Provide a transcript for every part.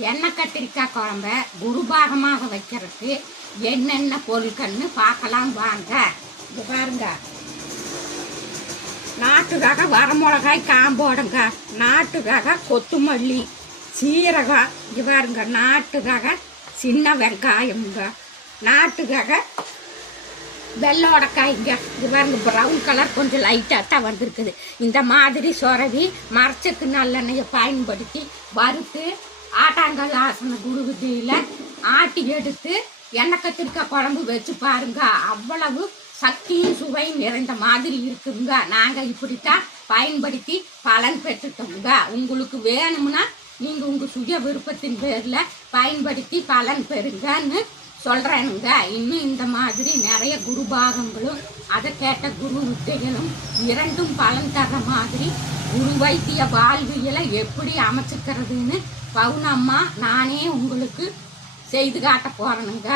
எண்ணெய் கத்திரிக்காய் குழம்ப குருபாகமாக வைக்கிறதுக்கு என்னென்ன பொருட்கள்னு பார்க்கலாம் வாங்க. இது பாருங்க, நாட்டு ரக வரமிளகாய் காம்போடுங்க, நாட்டு ரக கொத்தமல்லி, சீரகம், இது பாருங்க நாட்டு ரக சின்ன வெங்காயமுங்க, நாட்டு ரக வெள்ளோடக்காய்ங்க, இது பாருங்க ப்ரௌன் கலர் கொஞ்சம் லைட்டாக தான் வந்திருக்குது. இந்த மாதிரி சொரவி மரச்சத்து நல்லெண்ணெயை பயன்படுத்தி வறுத்து ஆட்டாங்கல் ஆசன குருவிதியில் ஆட்டி எடுத்து எண்ணெய் கத்திரிக்காய் குழம்பு வச்சு பாருங்க, அவ்வளவு சக்தியும் சுவையும் நிறைந்த மாதிரி இருக்குங்க. நாங்கள் இப்படித்தான் பயன்படுத்தி பலன் பெற்றுட்டோங்க. உங்களுக்கு வேணும்னா நீங்கள் உங்கள் சுய விருப்பத்தின் பேரில் பயன்படுத்தி பலன் பெறுங்கன்னு சொல்கிறேனுங்க. இன்னும் இந்த மாதிரி நிறைய குருபாகங்களும் அதை கேட்ட குரு வித்தைகளும் இரண்டும் பலன் தர மாதிரி குரு வைத்திய வாழ்வியலை எப்படி அமைச்சுக்கிறதுன்னு பவுனம்மா நானே உங்களுக்கு செய்து காட்ட போகிறேனுங்க.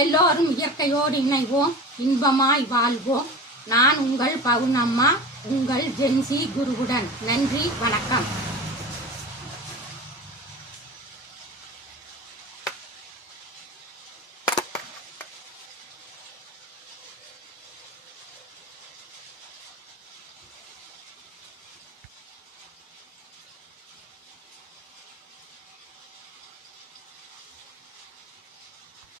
எல்லோரும் இயற்கையோடு இணைவோம், இன்பமாய் வாழ்வோம். நான் உங்கள் பவுனம்மா, உங்கள் ஜென்சி குருவுடன். நன்றி, வணக்கம்.